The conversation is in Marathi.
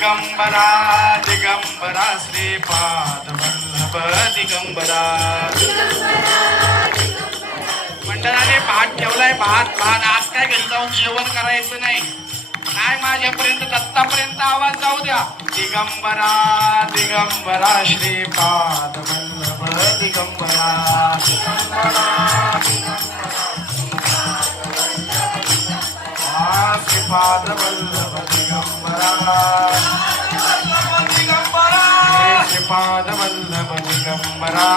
दिगंबरा दिगंबरा श्रीपाद वल्लभ दिगंबरा मंडळाने भात ठेवलाय भात आज काय घरी जाऊन जेवण करायचं नाही काय माझ्यापर्यंत दत्तापर्यंत आवाज जाऊ द्या दिगंबरा दिगंबरा श्रीपाद वल्लभ दिगंबरा श्रीपाद वल्लभ दिगंबरा श्रीपाद वल्लभ दिगंबरा